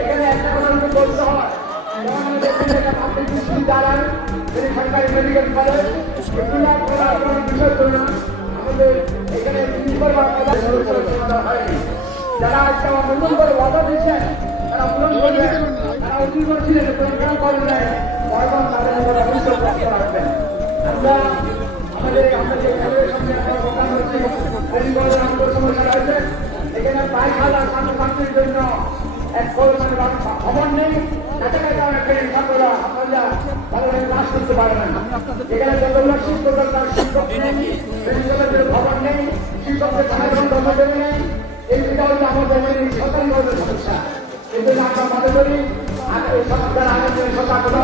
এখানে একটা কথা যদি পাবলিক বিশ্ববিদ্যালয় সরকারি মেডিকেল কলেজ এগুলো সমাধান হয়নি যারা আজকে আমার নতুন করে বাধা দিচ্ছেন তারা পূরণ করবেন করেন নাই ক্লাস করতে পারবেন এখানে যতগুলো শিক্ষক তার শিক্ষক নেই মেডিকেলের খবর নেই শিক্ষকদের সাধারণ কর্মচারী নেই এই যেটা হচ্ছে আমাদের এই সরকারি সমস্যা কিন্তু আমরা মনে করি আগে এই সরকার আগে সরকার আমরা